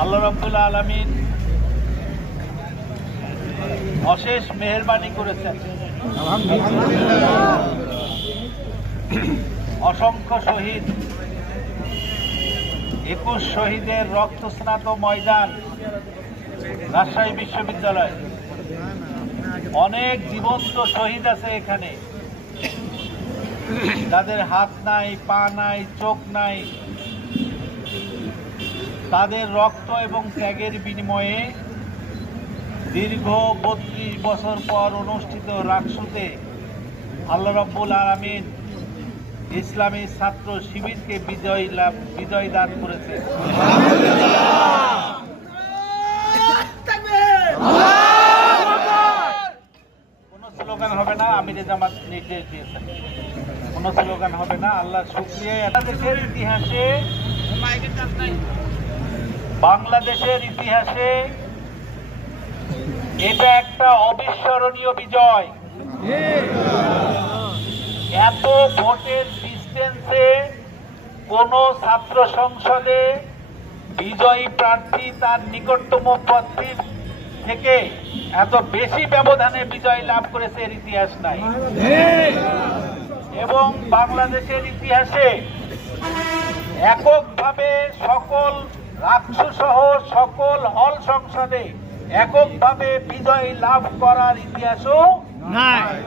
আল্লাহ রাব্বুল আলামিন অশেষ মেহেরবানি করেছেন। অসংখ্য শহীদ, 21 শহীদের রক্তস্নাত ময়দান রাজশাহী বিশ্ববিদ্যালয়। অনেক জীবন্ত শহীদ আছে এখানে, যাদের হাত নাই, পা নাই, চোখ নাই। তাদের রক্ত এবং ত্যাগের বিনিময়ে দীর্ঘ 32 বছর পর অনুষ্ঠিত রাকসুতে আল্লাহ রাব্বুল আলামিন ইসলামী ছাত্র শিবিরকে বিজয় দান করেছে। কোনো স্লোগান হবে না, আমিরে জামাত নির্দেশ দিয়েছেন, কোনো স্লোগান হবে না। আল্লাহ শুকরিয়া। বাংলাদেশের ইতিহাসে এটা একটা অবিস্মরণীয় বিজয়। এত ভোটের ডিস্টেন্সে কোন ছাত্র সংসদে বিজয়ী প্রার্থী তার নিকটতম প্রার্থীর থেকে এত বেশি ব্যবধানে বিজয় লাভ করেছে এর ইতিহাস নাই। এবং বাংলাদেশের ইতিহাসে এককভাবে সকল রাকসু সহ সকল হল সংসদে এককভাবে বিজয় লাভ করার ইতিহাসও নাই।